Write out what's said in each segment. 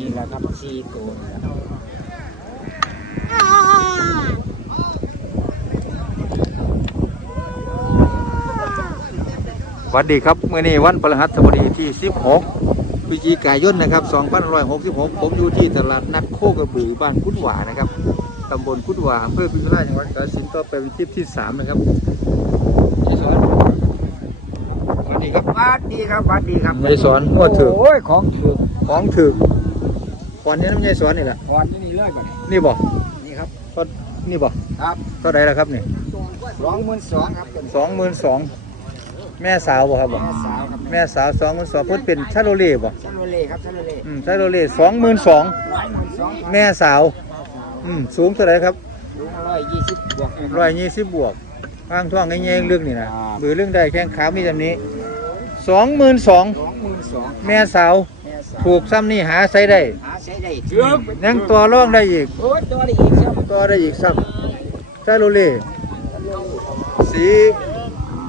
นี่แหละครับสี่ตัวนี่แหละสวัสดีครับเมื่อนี้วันพฤหัสบดีที่ 16พฤศจิกายนนะครับ2566 ผมอยู่ที่ตลาดนัดโคกระบือบ้านคุดหวานะครับตำบลคุดหวาอำเภอพิษณุโลกจังหวัดกาฬสินธุ์ต่อไปเป็นทริปที่ 3 นะครับยายสอนสวัสดีครับวัดดีครับวัดดีครับยายสอนก็ถือโอ้ยของถือของถือ ก่อนนี้น้ำยายสอนนี่แหละก่อนนี่นี่เลยก่อนนี่บ่นี่ครับก็นี่บ่ครับเท่าไหรแล้วครับนี่สองหมื่นสองครับเป็นสองหมื่นสองแม่สาวบ่ครับบ่แม่สาวครับแม่สาวสองหมื่นสองเพิ่นเป็นชาโลเล่บ่ชันโรเล่ครับชันโรเล่อืมชาโลเล่สองหมื่นสองร้อยหมื่นสองครับแม่สาวอืมสูงเท่าไหรครับลุงร้อยยี่สิบบวกร้อยยี่สิบบวกข้างท้องง่ายๆลึกนี่นะบือเรื่องใดแข้งขามีจำนี้สองหมื่นสองสองหมื่นสองแม่สาวแม่สาว ถูกซ้ำนี่หาใช้ได้หาใช้ได้ถือยังตัวร่องได้อีกโอ้ยตัวได้อีกครับตัวได้อีกซ้ำชาโลเล่สี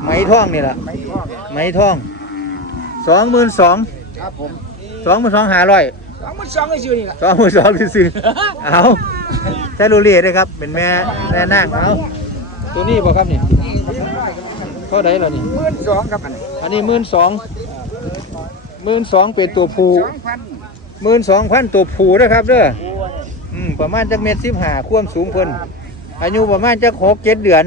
ไหมทองนี่แหละไม่พอไหมทองสองหมื่นสองครับผมสองหมื่นสองหาร้อยสองหมื่นสองก็ชื่อนี่แหละสองหมื่นสองซื้อๆเอาชาโลเล่ด้วยครับ เป็นแม่แม่นางเอาตัวนี้บ่ครับนี่นี่ครับร้อยครับเท่าไหร่ล่ะนี่หมื่นสองครับอันนี้อันนี้หมื่นสอง หมื่นสองเป็นตัวผู้สองพันหมื่นสองพันตัวผู้นะครับเด้อโอ้ยอืมประมาณจักเม็ดสิบห้าความสูงเพิ่นอายุประมาณจักหกเจ็ดเดือน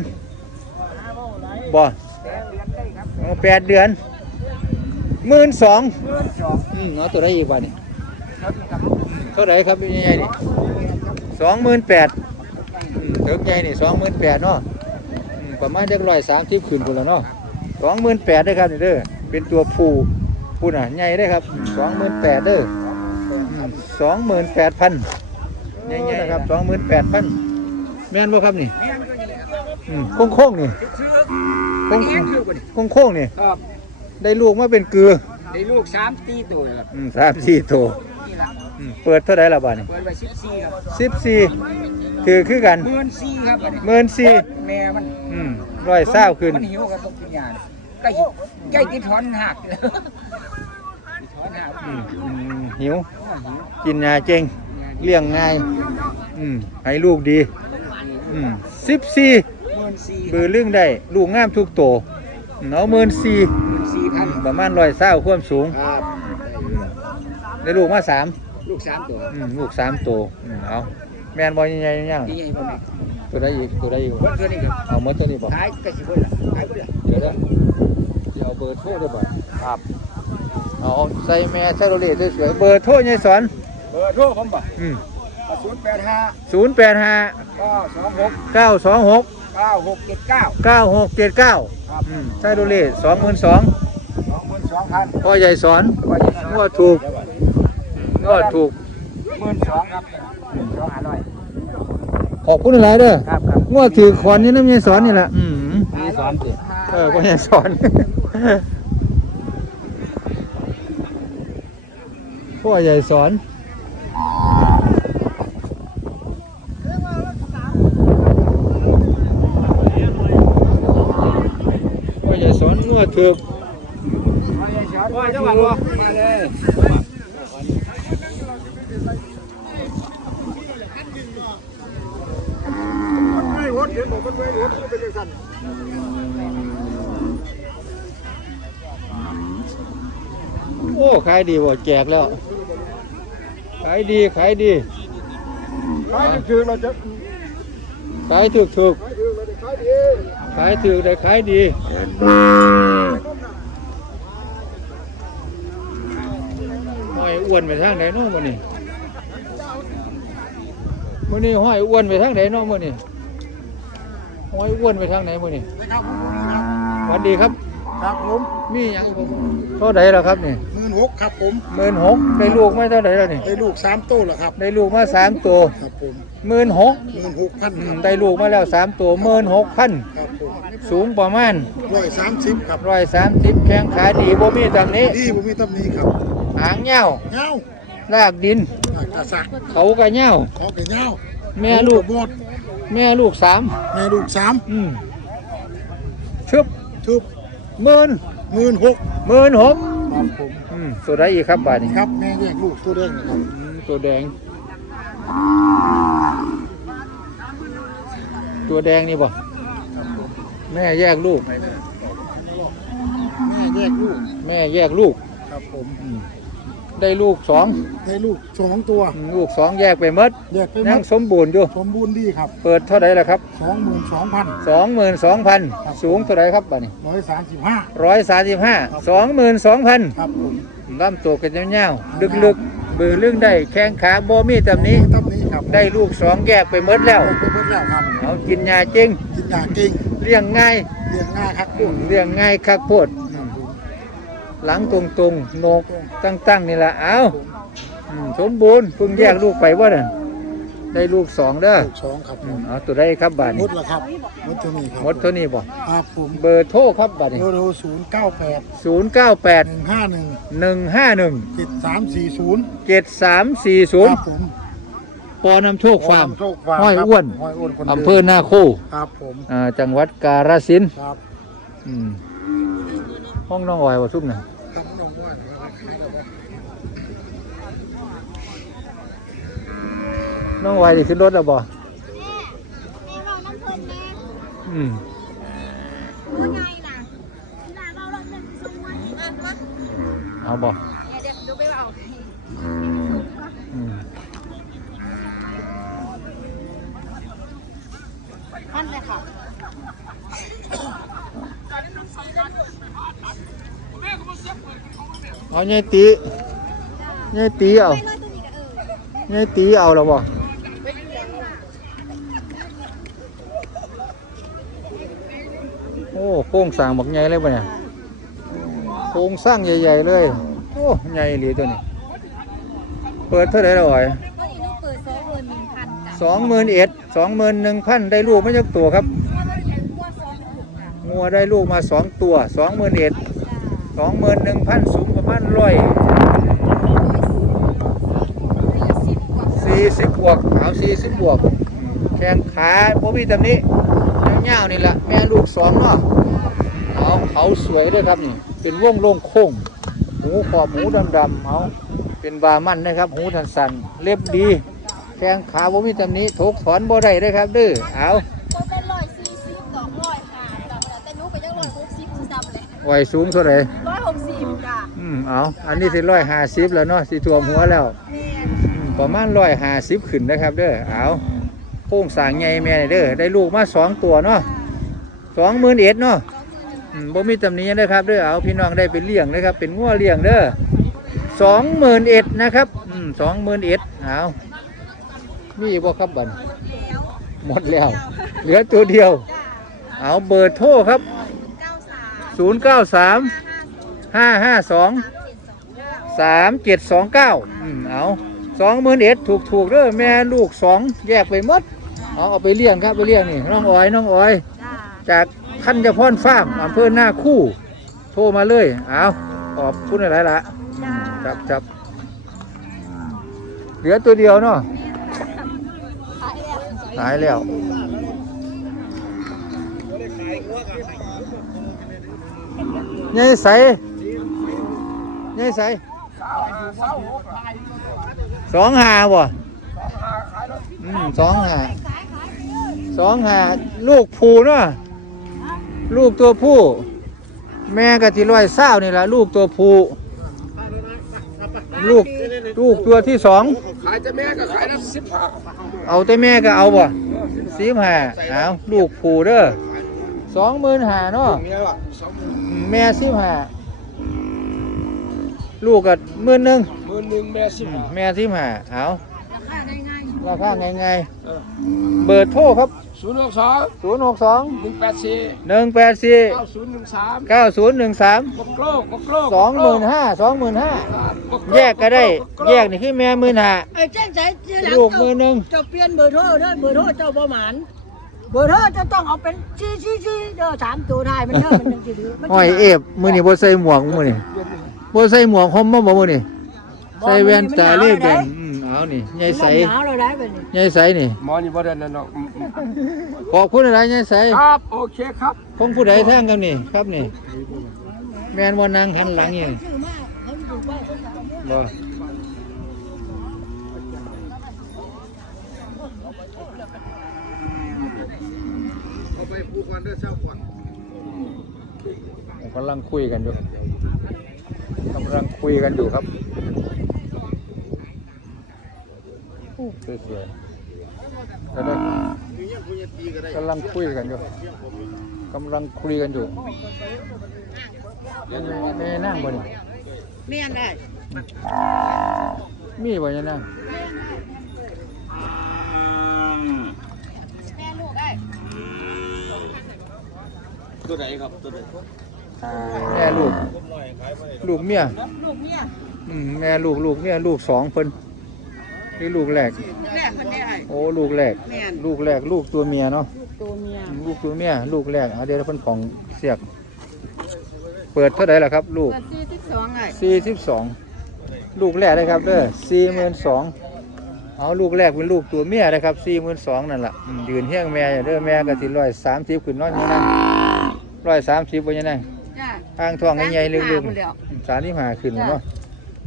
บ่แปดเดือนได้ครับเอาแปดเดือนหมื่นสองหมื่นสองอืมเอาตัวได้อีกบ่นี่ครับครับเท่าไหร่ครับพี่ใหญ่นี่สองหมื่นแปดเถิงใหญ่นี่สองหมื่นแปดเนาะอืมประมาณจักร้อยสามสิบขึ้นคนละเนาะสองหมื่นแปดได้อครับนี่เด้อเป็นตัวผู้ ผู้น่ะใหญ่ได้อครับสองหมื่นแปดเด้อสองหมื่นแปดพันใหญ่ๆนะครับสองหมื่นแปดพันแม่นบ่ครับนี่เลี้ยงตัวนี้ครับอืมโค้งๆนี่ซื้อโค้งเลี้ยงคือคนนี้ๆโค้งๆนี่ครับได้ลูกมาเป็นเกลือได้ลูกสามตีตัวครับอืมสามสี่โตวนี่ละอืมเปิดเท่าไหร่ละบาทนี่เปิดไว้สิบสี่ครับสิบสี่คือคือกันหมื่นสี่ครับอันนี้หมื่นสี่แม่มันอืมร้อยเศร้าขึ้นมันหิวครับต้องกินยา ใกล้ใกล้กินถอนหักแล้วถอนหักอืมอืมหิวหิวกินยาเก่งเลี้ยงง่าย อืมให้ลูกดี อืมสิบสี่หมื่นสี่บือเรื่องได้ ลูกงามทุกโตวเอาหมื่นสี่สี่พันประมาณร้อยเศร้าความสูงครับได้ลูกมาสามลูกสามตัวอืมลูกสามตัวอืมเอาแมนบอลใหญ่ๆยังนี่ไงผมเองตัวได้อีกตัวได้อีกคนตัวนี้ครับเอาหมดตัวนี้บอกขายกระสิบคนละขายคนละเดี๋ยวนะเดี๋ยว เอาเบอร์โทรด้วยบ่ครับเอาใส่แม่ใส่โรเล่สวยๆเบอร์โทรยายสอนเบอร์โทรผมบ่อืมศูนย์แปดห้าศูนย์แปดห้าเก้าสองหกเก้าสองหกเก้าหกเจ็ดเก้าเก้าหกเจ็ดเก้าครับอืมใส่โรเล่สองหมื่นสองสองหมื่นสองพันพ่อใหญ่สอนว่าจะงวดถูกงวดถูกหมื่นสองครับหมื่นสองห้าร้อยขอบคุณหลายเด้อครับครับงวดถือขอนนี่น้ำยายสอนนี่แหละอืมมีสอนสิเออพ่อใหญ่สอน พ่อใหญ่สอนพ่อใหญ่สอนงวดถือว่าจังหวัดว่ามาเลย โอ้ขายดีว่ะแจกแล้วขายดีขายดีขายคือเราจะขายถูกถูกขายคือเราจะขายดีขายถูกได้ขายดีห้อยอ้วนไปทางไหนน้องมื้อนี้มื้อนี้ห้อยอ้วนไปทางไหนน้องมือนี้ห้อยอ้วนไปทางไหนมื้อนี้สวัสดีครับ ครับผมมีหยังอีกบ่เท่าใดแล้วครับนี่ หมื่นหกครับผมหมื่นหกได้ลูกมาเท่าไหร่แล้วนี่ได้ลูกสามตัวแล้วครับได้ลูกมาสามตัวครับผมหมื่นหกหมื่นหกพันอืมได้ลูกมาแล้วสามตัวหมื่นหกพันครับผมสูงประมาณร้อยสามสิบครับร้อยสามสิบแข้งขาดีบ่มีตำหนี้ดีผมมีตำหนี้ครับหางเงาวเงาลากดินกระสักเขากระเงาวขอแก่เงาแม่ลูกบดแม่ลูกสามแม่ลูกสามอืมชึบทุบหมื่นหมื่นหกหมื่นหกครับผมออื มตัวใดอีกครับบาดนี้ครับแม่แยกลูกตัวเด้งนะครับอืมตัวแดง ตัวแดงนี่บ่แม่แยกลูก แม่แยกลูกแม่แยกลูกครับผมอืมได้ลูกสองได้ลูกสองตัวอืมลูกสองแยกไปหมดแยกไปหมยังดสมบูรณ์อยู่ สมบูรณ์ดีครับเปิดเท่าไหร่ละครับสองหมื่นสองพันสองหมื่นสองพันสูงเท่าไหร่ครับบัดนี้ร้อยสามสิบห้าร้อยสามสิบห้าสองหมื่นสองพัน ครับผม ลำตัวกันยาวๆลึกๆบือลึงได้แข้งขาโบมีตำนี้ตั้มนี้ครับได้ลูกสองแยกไปหมดแล้ว ไปเบิดแล้วครับเอากินยาจริง กินยาเก่งเลี้ยงง่ายเลี้ยงง่ายครับอืมเลี้ยงง่ายคักโพดอืมหลังตรงๆโหนกตั้งๆนี่ละเอาอืมสมบูรณ์เพิ่งแยกลูกไปว่าน่ะ ได้ลูกสองเด้อลูกสองครับผอืมมเอาตัวได้ครับบาทหมนี้ดแล้วครับหมดตัวนี้ครับหมดเท่านี้บ่ครับผมเบอร์โทรครับบาทนี้โทรโทรศูนย์เก้าแปดศูนย์เก้าแปดหนึ่งห้าหนึ่งหนึ่งห้าหนึ่งเจ็ดสามสี่ศูนย์เจ็ดสามสี่ศูนย์ครับผมปอนำโชคฟาร์ม โชคฟาร์มห้อยครับอ้วน ห้อยอ้วนคนดิมอำเภอนาคูครับผมอ่าจังหวัดกาฬสินธุ์ครับอืมห้องน้องออยวะทุกน่ะครับน้องอ้วน น้องออยได้ขึ้นรถแล้วบ่แม่บอกน้ำเพลินแม่อืมว่าไงล่ะเวลาเราเราเล่นสมวนมามาเอาบ่เดี๋ยวเดี๋ยวดูไปเอาอืมพันเลยค่ะเอาใหญ่ตีใหญ่ตีเอาไม่เลยตัวนี้ก็เออใหญ่ตีเอาแล้วบ่ โอ้โครงสร้างบักใหญ่เลยบ่เนี่ยโครงสร้างใหญ่ๆเลย โอ้ใหญ่เหลีตัวนี้ เปิดเท่าไหร่แล้วอ่อยตัวนี้ลูกเปิดสองหมื่นหนึ่งพันจ้ะสองหมื่นเอ็ดสองหมื่นหนึ่งพันได้ลูกไม่จักตัวครับว่าตัวนี้ว่าสองหมื่นค่ะงัวได้ลูกมาสองตัวสองหมื่นเอ็ดสองหมื่นหนึ่งพันสูงประมาณร้อยสี่สิบกว่าสี่สิบบวกเอาสี่สิบบวก แข้งขาพวกพี่ตำนี้ เงาวๆนี่แหละแม่ลูกสองเนาะเอาเขาสวยด้วยครับนี่เป็นวงโล่งโค้งหูขอบหูดำๆเอาเป็นบามันนะครับ หูทันสันเล็บดีแข้งขาพวกพี่ตำนี้ถกถอนบ่ได้เลยครับเดื้อเอาตัวเป็นร้อยสี่สิบสองร้อยห้าจ้ะแต่หนูไปยังร้อยหกสิบคือซ้ำเลยไหวสูงเท่าไหร่ร้อยหกสิบจ้ะอืมเอาอันนี้สิร้อยห้าสิบแล้วเนาะสิท่วมหัวแล้วแม่อืมประมาณร้อยห้าสิบขึ้นนะครับเด้อเอา โค้งสร้างใหญ่แม่นี่เด้อได้ลูกมาสองตัวเนาะสองหมื่นเอ็ดเนาะอืมบ่มีตำหนินะครับเด้อเอาพี่น้องได้ไปเลี้ยงนะครับ เป็นงัวเลี้ยงเด้อสองหมื่นเอ็ดนะครับอืมสองหมื่นเอ็ดเอามีบ่ครับบันหมดแล้ว เหลือตัวเดียว เอาเบอร์โทรครับศูนย์เก้าสามห้าห้าสองสามเจ็ดสองเก้า สามเจ็ดสองเก้าอืมเอาสองหมื่นเอ็ดถูกถูกๆเด้อแม่ลูกสองแยกไปหมดเอาเอาไปเลี้ยงครับไปเลี้ยงนี่น้องอ้อยน้องอ้อยจ้าจากคันจะพรฟาร์มอำเภอหน้าคู่ โทรมาเลยเอาขอบคุณหลายๆละอืมจับจับเหลือตัวเดียวเนาะขายแล้วหายแล้วยายใสยายใส สองหาบ่อืมสองหาสองหาลูกผูเนาะลูกตัวผู้ แม่กะทิร้อยเศร้านี่แหละลูกตัวผู้ลูกลูกตัวที่สองขายแต่แม่ก็ขายน้ำสิบห้าเอาแต่แม่ก็เอาบ่สีมหาเอาลูกผูเด้อสองหมื่นหาเนาะแม่สิบห้าลูกก็หมื่นหนึ่ง มื่นหนึ่งแม่สิบห้าแม่สิบหาเอาราคาง่ายราคาไงๆเบอร์โทรครับ ศูนย์หกสองศูนย์หกสองหนึ่งแปดสี่หนึ่งแปดสี่เก้าศูนย์หนึ่งสามเก้าศูนย์หนึ่งสามกโกรกกโกรกสองหมื่นห้าสองหมื่นห้าแยกก็ได้ แยกนี่คือแม่หมื่นห้า ไอ้แจ้งใจเจ้าหลังลูกหมื่นหนึ่ง เจ้าเปลี่ยนเบอร์โทรเด้อเบอร์โทรเจ้าบ่หมานเบอร์โทรเจะต้องเอาเป็นชี้ชี้ชี้เด้อสามตัวได้มันเด้อมันจังสิถือมันห้อยเอฟมือนี่บ่ใส่หมวกมือนี่บ่ใส่หมวกห่มบ่บ่มือนี่ ใส่แว่นตาเล่แดงอืมเอานี่ยายใสหนาวเราได้แบบนี้ยายใสนี่หมอนี่บ่ได้นั่นเนาะขอบคุณอะไรยายใสครับโอเคครับคงผู้ใดแท่งกันนี่ครับนี่ แมนว่านางหันหลังนี่ชื่อมากเขาอยู่ไปบ่เอาไปผูกวันด้วยเช้าก่อนกำลังคุยกันอยู่กำลังคุยกันอยู่ครับโอ้ สวยๆแล้วก็มีเงี้ยคุณยตีก็ได้กำลังคุยกันอยู่กำลังคุยกันอยู่ยังไม่นั่งบ่นี่เมียนได้มีบ่ยังนั่งแม่ลูกได้ตัวไหนครับตัวไหนแม่ลูก ลูกเมียลูกเมียอืมแม่ลูกลูกเมียลูกสองเพิ่น นี่ลูกแรกแม่คนนี้ไอ้โอ้ลูกแรก แม่นลูกแรก ลูกตัวเมียเนาะตัวเมียลูกตัวเมีย ลูกแรกเอาเดี๋ยวเพิ่นของเสียก เปิดเท่าไหร่ล่ะครับ ลูก เกิดสี่สิบสองไอ้สี่สิบสองลูกแรกเลยครับเด้อสี่หมื่นสองเอาลูกแรกเป็นลูกตัวเมียนะครับสี่หมื่นสองนั่นแหละอืมยืนเฮี้ยงแม่อย่างเด้อแม่ก็สิร้อยสามสิบขึ้นเน้อยยังนั่งร้อยสามสิบวันยังนั่งจ้าอ่างทองใหญ่ๆลึกสามสิบห้าพุ่นแล้วๆสามที่หาขึ้นเนาะ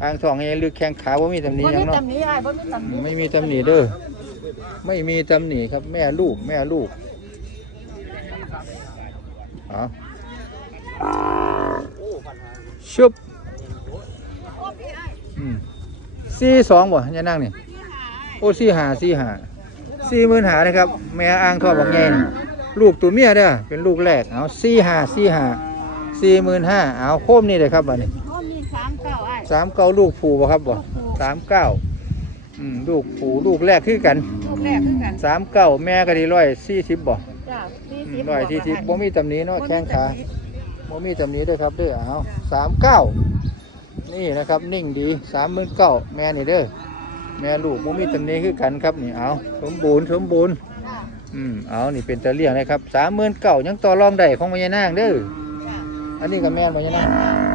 อ่างทองใหญ่ๆลึกแข้งขาว่ามีตำหนิบ่หยัมีงเนาะตำหนิไอ้บ่มีตำหนิไม่มีตำหนิเด้อไม่มีตำหนิครับ แม่ลูกแม่ลูกเอาชุบสี่สองบ่ยังนั่งนี่โอ้สี่หาสี่หาสี่หมื่นหานะครับ แม่อ่างทองบอกไงนี่ลูกตัวเมียเด้อเป็นลูกแรกเอาสี่หาสี่หาสี่หมื่นห้าเอาโคมนี่เลยครับบัดนี้ สามเก้าลูกผูบ่ครับบ่สามเก้าอืมลูกผูลูกแรกคือกันลูกแรกคือกันสามเก้าแม่ก็ดีร้อยสี่สิบบ่จ้าสี่อืสิมบร้อยสี่สิบบ่มีตำหนี้เนาะบ่มีแข้งขาตำหนิบ่มีตำหนี้ด้วยครับเด้อเอาสามเก้านี่นะครับนิ่งดีสามหมื่นเก้าแม่นี่เด้อแม่ลูกบ่มีตำหนี้คือกันครับนี่เอาสมบูรณ์สมบูรณ์จ้าอืมเอานี่เป็นตะเลี่ยงนะครับสามหมื่นเก้ายังต่อรองได้ของแม่นางเด้อจ้าอันนี้ก็แม่นแม่นาง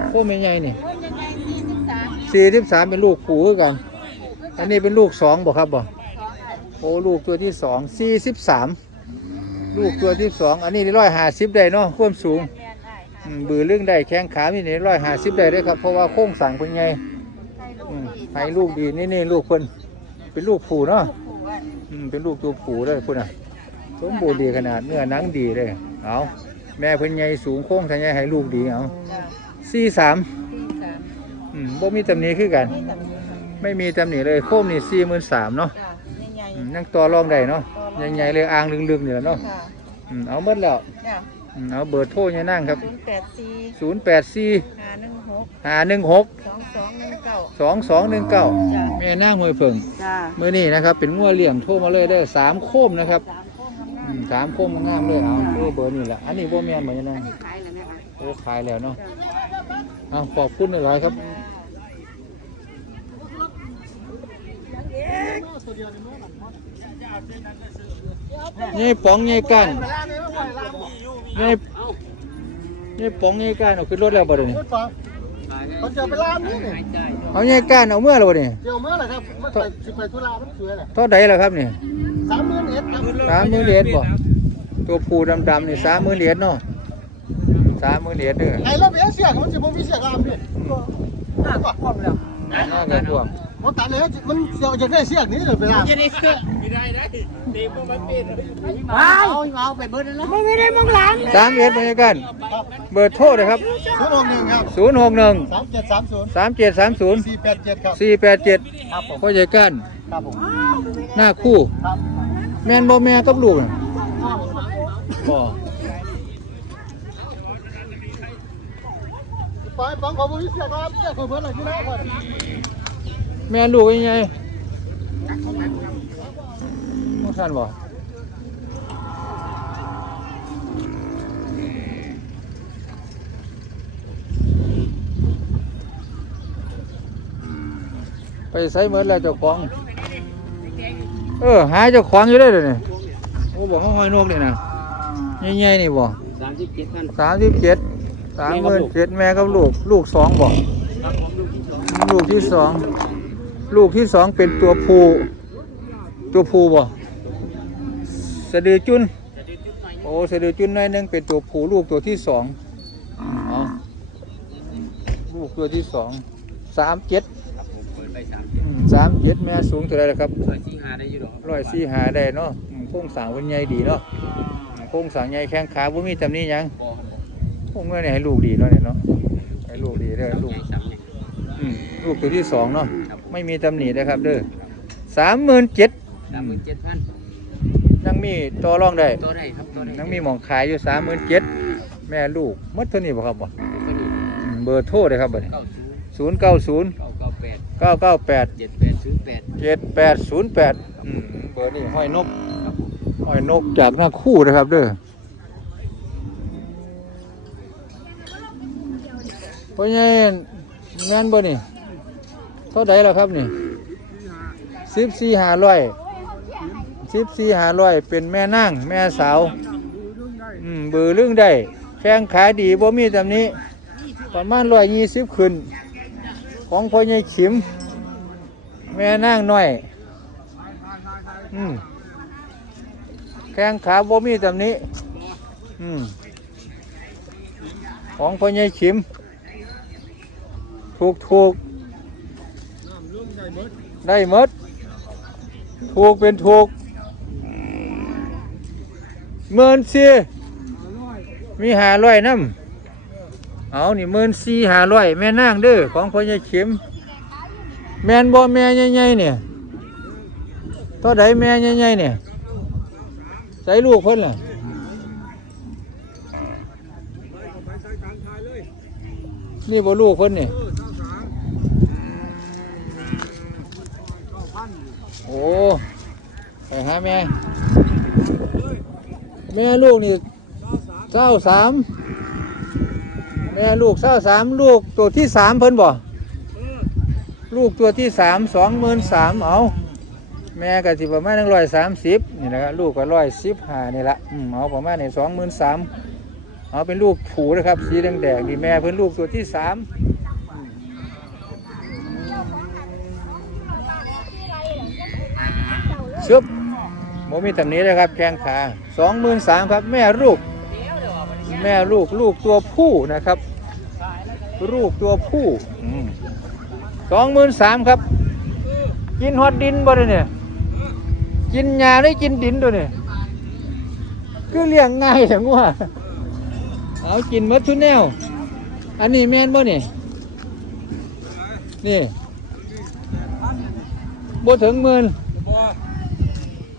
โคแม่ใหญ่นี่ สามสี่สิบสามเป็นลูกผูคือกัน อันนี้เป็นลูกสองบ่ครับบ่สองไอ้โอ้ลูกตัวที่สองสี่สิบสามลูกตัวที่สองอันนี้ร้อยห้าสิบได้เนาะความสูงแม่นไอ้อืมบือเรื่องได้แข้งขามีนี่ร้อยห้าสิบได้เด้วยครับเพราะว่าโค้งสั่งเป็นไงให้ลูกอืมดีให้ลูกดีนี่นี่ลูกคนเป็นลูกผูเนาะลูกผู้ไอ้อืมเป็นลูกตัวผูเลยพุ่นอะสมบูรณ์ดีขนาดเนื้อหนังดีเลยเอาแม่เพิ่นใหญ่สูงโค้งทางใหญ่ให้ลูกดีเอาจ้าสี่สามสี่สาม อืมบ่มีตำหนิคือกัน นี่ตำหนิครับไม่มีตำหนิเลยโค้งนี่สี่หมื่นสามเนาะจ้าใหญ่อืมนั่งต่อรองได้เนาะใหญ่ๆเลยอ่างลึกๆนี่แหละเนาะๆค่ะอืมเอาหมดแล้วจ้าอืมเอาเบอร์โทรเนี่ยนั่งครับ ศูนย์แปดสี่0 8 4 ห้าหนึ่งหก5 1 6 สองสองหนึ่งเก้า 2 2 1 9จ้าแม่นั่งหวยเพิ่งจ้ามื้อนี้นะครับเป็นงัวเลี้ยงโทรมาเลยได้อสามโคมนะครับสามคนทำงาอืมสามโคมงามเลยเอาเออเบอร์นี่แหละอันนี้บ่แม่นบ่ยังไงอันนี้ขายแล้วเนี่ยค่ะโอ้ขายแล้วเนาะ เอาขอบคุณหลายๆครับนี่ป๋องนี่กันนี่นี่ป๋องนี่กันเอาขึ้นรถแล้วบ่เดี๋ยวนี้มันจะไปล่ามนี่นี่เอานี่กันเอาเมื่อแล้วบ่เดี๋ยวนี้เดี๋ยวเมื่อไหร่ครับมันไปสิไปธุระมันสวยแหละเท่าใดแล้วครับนี่สามหมื่นเอ็ดครับสามหมื่นเหรียญบ่ตัวผู้ดำๆนี่สามหมื่นเหรียญเนาะ สามหมื่นเหรียญเด้อไอ้เราเบี้ยเสียกมันจะบ่มีเสียกลามนี่ห้าครบแล้วน่าจะท่วมมันตัดเลยมันเสียจะได้เสียกนี้เลยไปล่ามจะได้เสื้อเอาเอาไปเบิร์ดแล้วไม่ไม่ได้มองหลังสามเหรียญบรรยากาศเบอร์โทรเลยครับศูนย์หกหนึ่งครับศูนย์หกหนึ่งสามเจ็ดสามศูนย์สามเจ็ดสามศูนย์สี่แปดเจ็ดครับสี่แปดเจ็ดครับผมพ่อใหญ่ก้านครับผมหน้าคู่ครับแม่นบ่แม่กับลูกน่ะ ไปฟังขอบุญเสียกลามเสียกเพื่อนอะไรที่นั่นก่อนแม่ลูกยังไงบ่ทันบ่ไปใส่เหมือนแล้วเจ้าของ เออ หาเจ้าของอยู่ได้เลยนี่โอ้บอกเขาหอยนกนี่นะใหญ่ๆนี่บ่สามสิบเจ็ดพันสามสิบเจ็ด สามหมื่นเจ็ดแม่กับลูก ลูกสองบ่ลูกที่สองลูกที่สองเป็นตัวผู้ตัวผู้บ่สะดือจุนโอ้สะดือจุนหน่อยหนึงเป็นตัวผู้ลูกตัวที่สองอ๋อลูกตัวที่สองสามเจ็ดสามเจ็ดแม่สูงเท่าไรล่ะครับร้อยสี่หาได้อยู่หรอร้อยสี่หาได้เนาะอืมโค้งสร้างวันใหญ่ดีเนาะอืมโค้งสร้างใหญ่แข้งขาบ่มีตำหนี้ยัง บ่โค้งเมื่อนี่ให้ลูกดีเนาะเนี่ยเนาะให้ลูกดีเด้อลูกสามเนี่ยอืมลูกตัวที่สองเนาะครับไม่มีตำหนินะครับเด้อสามหมื่นเจ็ดสามหมื่นเจ็ดพันยังมีต่อรองได้ตัวได้ครับตัวได้ยังมีหมองขายอยู่สามหมื่นเจ็ดแม่ลูกหมัดเท่านี้บ่ครับบ่ตัวนี้อืมเบอร์โทรเลยครับบัดนี้เก้าศูนย์ศูนย์เก้าศูนย์เก้าเก้าแปดเก้าเก้าแปดเจ็ดแปดศูนย์แปดเจ็ดแปดศูนย์แปดเบอร์นี่ห้อยนกห้อยนกจากหน้าคู่นะครับเด้อ พ่อใหญ่แม่นบ่นี่เท่าใดล่ะครับนี่สิบสี่หาร้อยสิบสี่หาร้อยเป็นแม่นางแม่สาวอืมเบือเรื่องได้แข้งขาดีบ่มีตำนี้ประมาณร้อยยี่สิบขึ้น ของพ่อใหญ่ขิม แม่นางหน้อยอืมแข้งขาบ่มีตำนี้อืมของพ่อใหญ่ขิม ถูกถูกได้มด ถูกเป็นถูกเมินซีมีหาร้อยน้ำเอานี่เมินซีหาร้อยแม่นางเด้อของพ่อใหญ่ขิมแม่นบ่แม่ใหญ่ๆเนี่ยตัวใดแม่ใหญ่ๆเนี่ยใส่ลูกเพิ่นล่ะนี่บ่ลูกเพิ่นนี่โอ้ไปหา แม่ แม่ลูกนี่เจ้าสามแม่ลูกเจ้าสามลูกตัวที่สามเพิ่นบ่ลูกตัวที่สามสองหมื่นสามเอาแม่ก็สิประมาณหนึ่งร้อยสามสิบนี่นะครับลูกก็ร้อยสิบห้านี่ละอืมเอาประมาณนี่สองหมื่นสามเอาเป็นลูกผูนะครับสีแดงๆนี่แม่เพิ่นลูกตัวที่สามชุบโมมีตำหนี้เลยครับแข้งขาสองหมื่นสามครับแม่ลูก แม่ลูกลูกตัวผู้นะครับ ลูกตัวผู้สองหมื่นสามครับ กินฮอดดินบ่ได้เนี่ยกินหญ้าได้กินดินตัวยเนี่ยคือเลี้ยงง่ายแต่ว่าเอากินหมดทุนแนว อันนี้แม่นบ่นี่ยนี่บ่ถึงหมื่น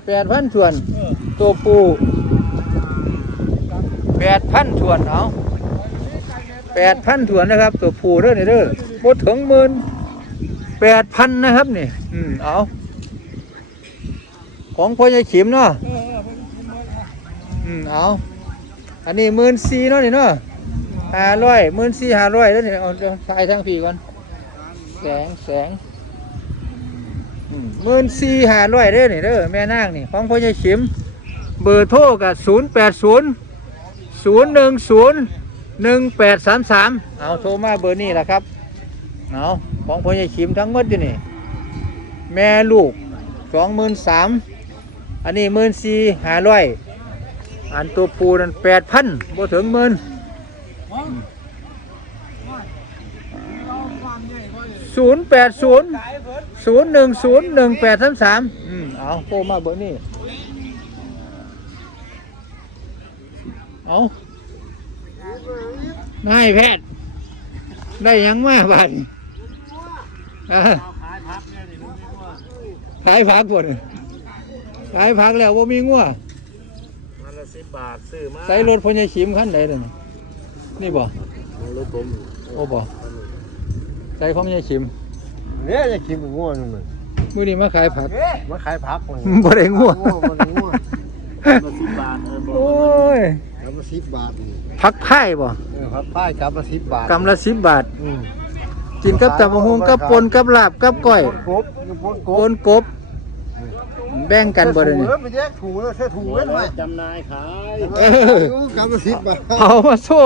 แปดพันส่วนตัวปูแปดพันส่วนเอาแปดพันส่วนนะครับ ตัวปูเด้อนี่เด้อบ่ถึงหมื่นแปดพันนะครับนี่ อืมเอาของพ่อใหญ่ขิมเนาะอืมเอาอันนี้หมื่นสี่เนาะนี่เนาะห้าร้อยหมื่นสี่ห้าร้อยแล้วนี่เอาเอาถ่ายทั้งผีก่อนแสงแสง หมื่นสี่ห้าร้อยเด้อนี่เด้อแม่นางนี่ของพ่อใหญ่ขิม เบอร์โทรกับศูนย์แปดศูนย์ศูนย์หนึ่งศูนย์หนึ่งแปดสามสามเอาโทรมาเบอร์นี้แหละครับเอาของพ่อใหญ่ขิมทั้งหมดอยู่นี่ แม่ลูกสองหมื่นสามอันนี้หมื่นสี่ห้าร้อยอันตัวปูนั่นแปดพันบ่ถึงหมื่น ศูนย์แปดศูนย์ศูนย์หนึ่งศูนย์หนึ่งแปดสามสามอืมเอาโทรมาเบอร์นี้เอานายแพทย์ ได้หยังมาบ้านอ่าขายผักบ่นขายผักแล้วว่ามีงัวมันละสิบบาทซื้อมาใส่รถพญาชิมขั้นไหนเลยนี่บ่รถผมโอ้บ่ใส่ของพญาชิมเนี่ยจะกินง่วงมันมื้อนี้มาขายผัก มาขายผักมันบ่ได้ง่วง มันง่วงละสิบบาทเออโอ้ยกำละสิบบาทผักไผ่บ่เออครับป้ายกำละสิบบาทกำละสิบบาท อืมกินกับตำบักหุ่งกับปนกับลาบกับก้อยกบกบกปบนกบ แบ่งกันบ่ได้นี่ไปแยกถูแล้วใช่ถูแล้วด้วยจำนายขายเออกำละสิบบาทเอามาโซ่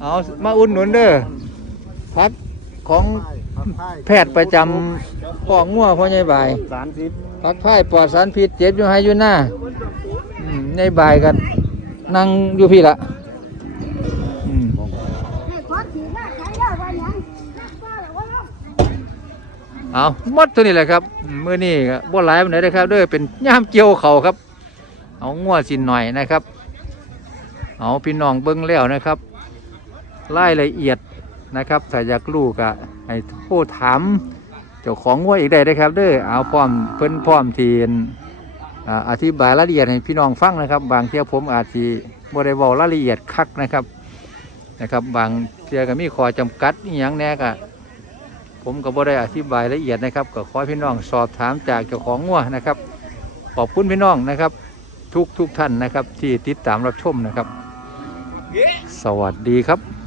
เอามาอุ่นหนุนเด้อพัก ของแพทย์ประจำของงัวพ่อใหญ่บ่ายสามสิบพักไพ่ปลอดสารพิษเจ็บอยู่ให้อยู่หน้าอืมในบ่ายกันนั่งอยู่พี่ละอืมขอถือว่าใช้ได้ว่าหยังว่าหรือว่าเอาหมดตัวนี้แหละครับอืมมื้อนี้ก็บ่หลายปานใดเด้อครับเด้อเป็นย่ามเกี่ยวเขาครับ เอางัวสินหน่อยนะครับ เอาพี่น้องเบิ่งแล้วนะครับรายละเอียด นะครับถ้าอยากรู้ก็ให้โทรถามเจ้าของงัวอีกได้เลยครับเด้อเอาพร้อมเพิ่นพร้อมที่อ่าอธิบายรายละเอียดให้พี่น้องฟังนะครับ บางเที่ยผมอาจสิบ่ได้เว้ารายละเอียดคักนะครับนะครับ บางเที่ยก็มีข้อจำกัดอีหยังแน่ก็ผมก็บ่ได้อธิบายละเอียดนะครับ ก็ขอพี่น้องสอบถามจากเจ้าของงัวนะครับ ขอบคุณพี่น้องนะครับ ทุกทุกท่านนะครับที่ติดตามรับชมนะครับ สวัสดีครับ